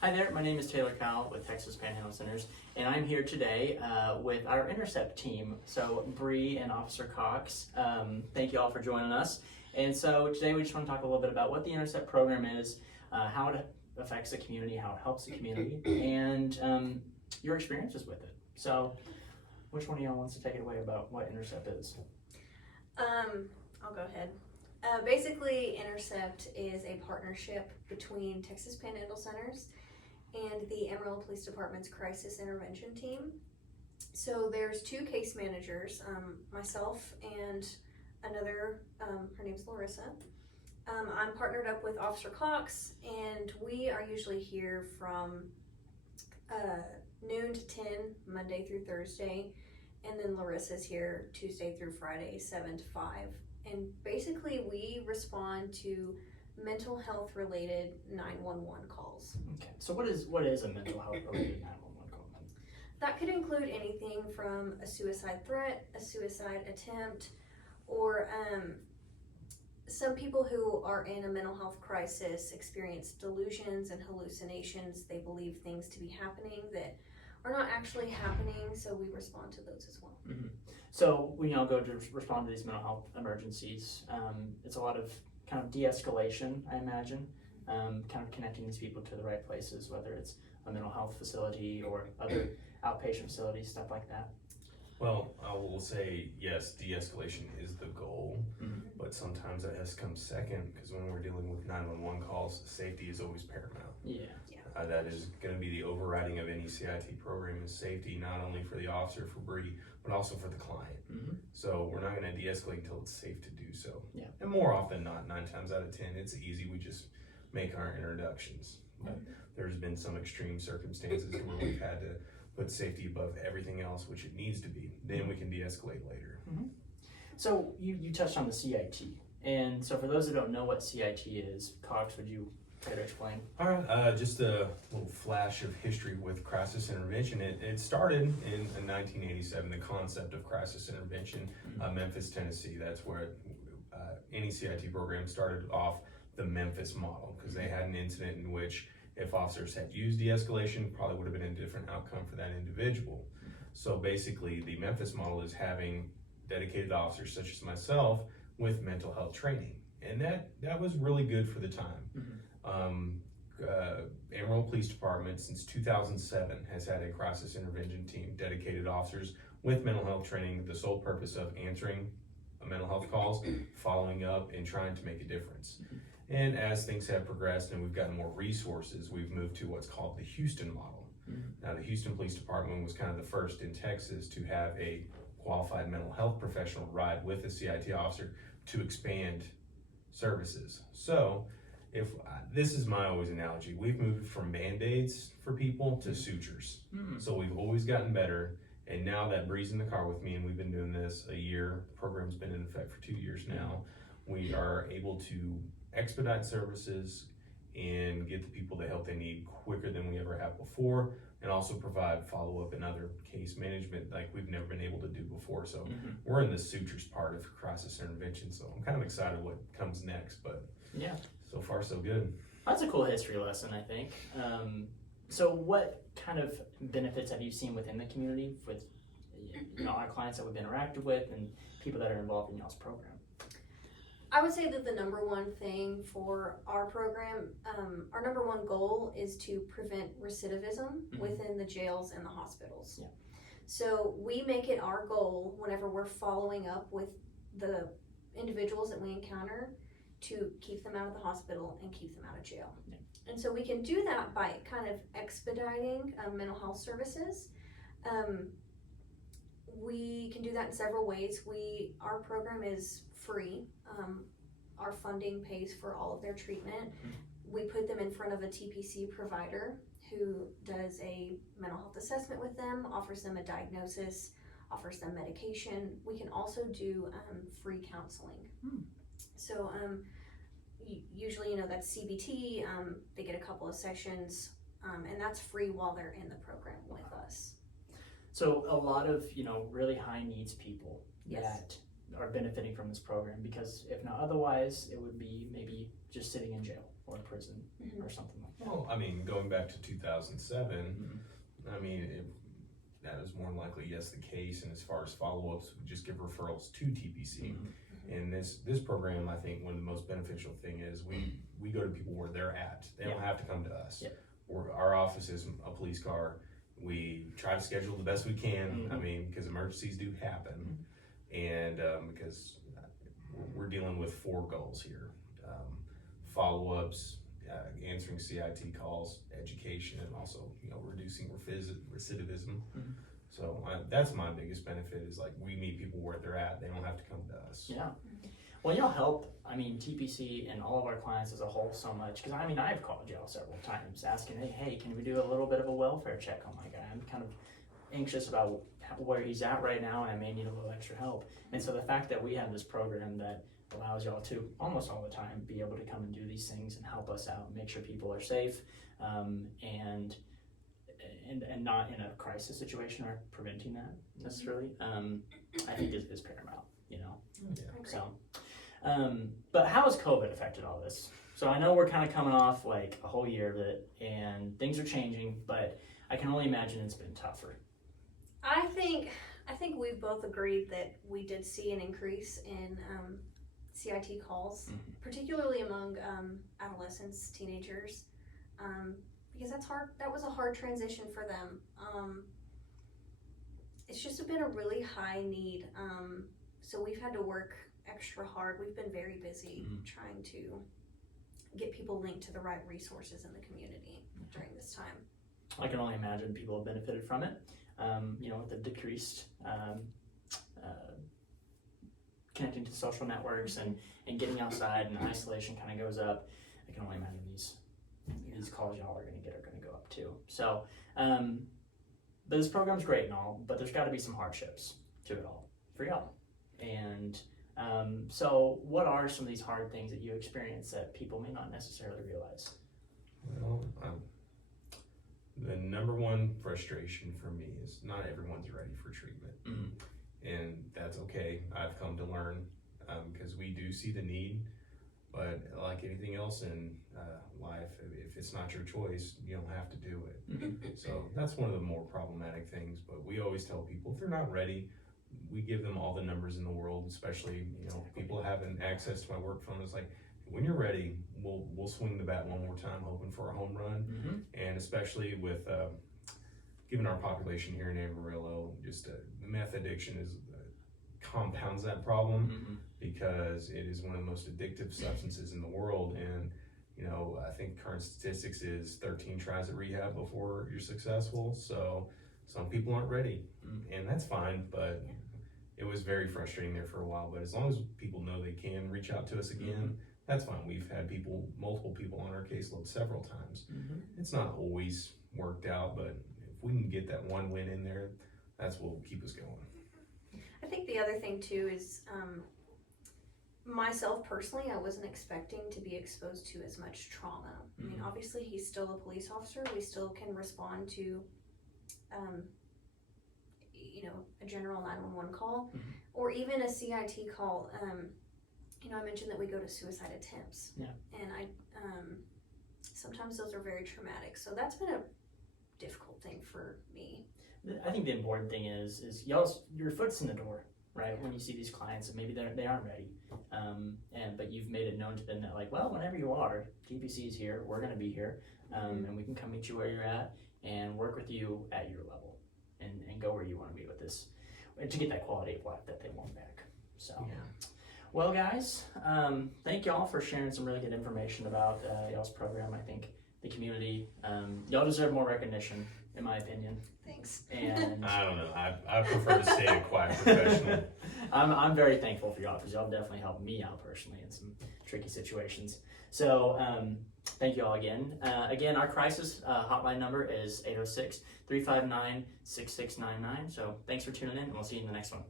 Hi there, my name is Taylor Cowell with Texas Panhandle Centers, and I'm here today with our Intercept team. So Bree and Officer Cox, thank you all for joining us. And so today we just want to talk a little bit about what the Intercept program is, how it affects the community, how it helps the community, and your experiences with it. So which one of y'all wants to take it away about what Intercept is? I'll go ahead. Basically, Intercept is a partnership between Texas Panhandle Centers and the Amarillo Police Department's Crisis Intervention Team. So there's two case managers, myself and another, her name's Larissa. I'm partnered up with Officer Cox, and we are usually here from noon to 10, Monday through Thursday, and then Larissa's here Tuesday through Friday, 7 to 5. And basically we respond to mental health related 911 calls. Okay, so what is a mental health related 911 call? That could include anything from a suicide threat, a suicide attempt, or some people who are in a mental health crisis experience delusions and hallucinations. They believe things to be happening that are not actually happening, so we respond to those as well. Mm-hmm. So when y'all go to respond to these mental health emergencies, it's a lot of kind of de-escalation, I imagine, kind of connecting these people to the right places, whether it's a mental health facility or other outpatient facilities, stuff like that. Well, I will say yes, de-escalation is the goal, but sometimes that has come second, because when we're dealing with 911 calls, safety is always paramount. Yeah. That is going to be the overriding of any CIT program, is safety, not only for the officer, for Bree, but also for the client. So we're not going to de-escalate until it's safe to do so. Yeah. And more often not, 9 times out of 10, it's easy. We just make our introductions. But there's been some extreme circumstances where we've had to put safety above everything else, which it needs to be. Then we can de-escalate later. So you touched on the CIT, and so for those who don't know what CIT is, Cox, would you care to explain? All right, just a little flash of history with crisis intervention. It started in 1987, the concept of crisis intervention, Memphis, Tennessee. That's where any CIT program started off, the Memphis model, because they had an incident in which if officers had used de-escalation, probably would have been a different outcome for that individual. So basically, the Memphis model is having dedicated officers such as myself with mental health training. And that was really good for the time. Amarillo Police Department since 2007 has had a crisis intervention team, dedicated officers with mental health training, the sole purpose of answering mental health calls, following up, and trying to make a difference. And as things have progressed and we've gotten more resources, we've moved to what's called the Houston model. Now, the Houston Police Department was kind of the first in Texas to have a qualified mental health professional ride with a CIT officer to expand services. So this is my always analogy, we've moved from Band-Aids for people to sutures. So we've always gotten better, and now that Bree's in the car with me, and we've been doing this a year, the program's been in effect for 2 years now, we are able to expedite services and get the people the help they need quicker than we ever have before, and also provide follow-up and other case management like we've never been able to do before. So we're in the sutures part of crisis intervention, so I'm kind of excited what comes next, but Yeah. so far so good. That's a cool history lesson, I think. So what kind of benefits have you seen within the community with our clients that we've interacted with and people that are involved in y'all's program? I would say that the number one thing for our program, our number one goal is to prevent recidivism within the jails and the hospitals. Yeah. So we make it our goal whenever we're following up with the individuals that we encounter to keep them out of the hospital and keep them out of jail. Yeah. And so we can do that by kind of expediting mental health services. We can do that in several ways. Our program is free. Our funding pays for all of their treatment. We put them in front of a TPC provider who does a mental health assessment with them, offers them a diagnosis, offers them medication. We can also do free counseling. So usually, that's CBT. They get a couple of sessions, and that's free while they're in the program with us. So a lot of, really high needs people Yes. that are benefiting from this program, because if not otherwise, it would be maybe just sitting in jail. or prison Mhm. or something like that. Well, I mean, going back to 2007, Mhm. I mean, that is more than likely, yes, the case. And as far as follow-ups, we just give referrals to TPC. Mhm. And this program, I think one of the most beneficial thing is we go to people where they're at. They don't have to come to us. Yeah. Our office is a police car. We try to schedule the best we can. Mhm. I mean, because emergencies do happen. And because we're dealing with 4 goals here. Follow-ups, answering CIT calls, education, and also, reducing recidivism. Mhm. So that's my biggest benefit is like we meet people where they're at. They don't have to come to us. Yeah. Well, y'all help, TPC and all of our clients as a whole so much. Because, I've called y'all several times asking, hey, can we do a little bit of a welfare check on my guy? I'm kind of anxious about where he's at right now, and I may need a little extra help. And so the fact that we have this program that allows y'all to almost all the time be able to come and do these things and help us out and make sure people are safe, and not in a crisis situation or preventing that necessarily, I think is paramount, Yeah. So, but how has COVID affected all this? So I know we're kind of coming off like a whole year of it and things are changing, but I can only imagine it's been tougher. I think we've both agreed that we did see an increase in CIT calls, particularly among adolescents, teenagers, because that's hard. That was a hard transition for them. It's just been a really high need. So we've had to work extra hard. We've been very busy trying to get people linked to the right resources in the community during this time. I can only imagine people have benefited from it. With the decreased connecting to social networks and getting outside and isolation kind of goes up. I can only imagine these calls y'all are going to go up too. So, but this program's great and all, but there's got to be some hardships to it all for y'all. And so what are some of these hard things that you experience that people may not necessarily realize? Well, the number one frustration for me is not everyone's ready for treatment. And that's okay. I've come to learn because we do see the need, but like anything else in life, if it's not your choice, you don't have to do it. So that's one of the more problematic things, but we always tell people if they're not ready, we give them all the numbers in the world, especially, people having access to my work phone. It's like, when you're ready, we'll swing the bat one more time, hoping for a home run. And especially with given our population here in Amarillo, just meth addiction compounds that problem because it is one of the most addictive substances in the world. And I think current statistics is 13 tries at rehab before you're successful. So some people aren't ready, and that's fine. But it was very frustrating there for a while. But as long as people know they can reach out to us again, that's fine. We've had multiple people on our caseload several times. It's not always worked out, but if we can get that one win in there, that's what will keep us going. I think the other thing too is, myself personally, I wasn't expecting to be exposed to as much trauma. I mean, obviously he's still a police officer. We still can respond to, a general 911 call, or even a CIT call. I mentioned that we go to suicide attempts. Yeah. And sometimes those are very traumatic. So that's been a difficult thing for me. I think the important thing is your foot's in the door, right? When you see these clients and maybe they aren't ready, but you've made it known to them that whenever you are, TPC is here, we're going to be here, and we can come meet you where you're at and work with you at your level and go where you want to be with this to get that quality of life that they want back. So. Yeah. Well, guys, thank y'all for sharing some really good information about y'all's program. I think the community, y'all deserve more recognition, in my opinion. Thanks. And I don't know. I prefer to stay a quiet professional. I'm very thankful for y'all because y'all definitely helped me out personally in some tricky situations. So thank you all again. Again, our crisis hotline number is 806-359-6699. So thanks for tuning in, and we'll see you in the next one.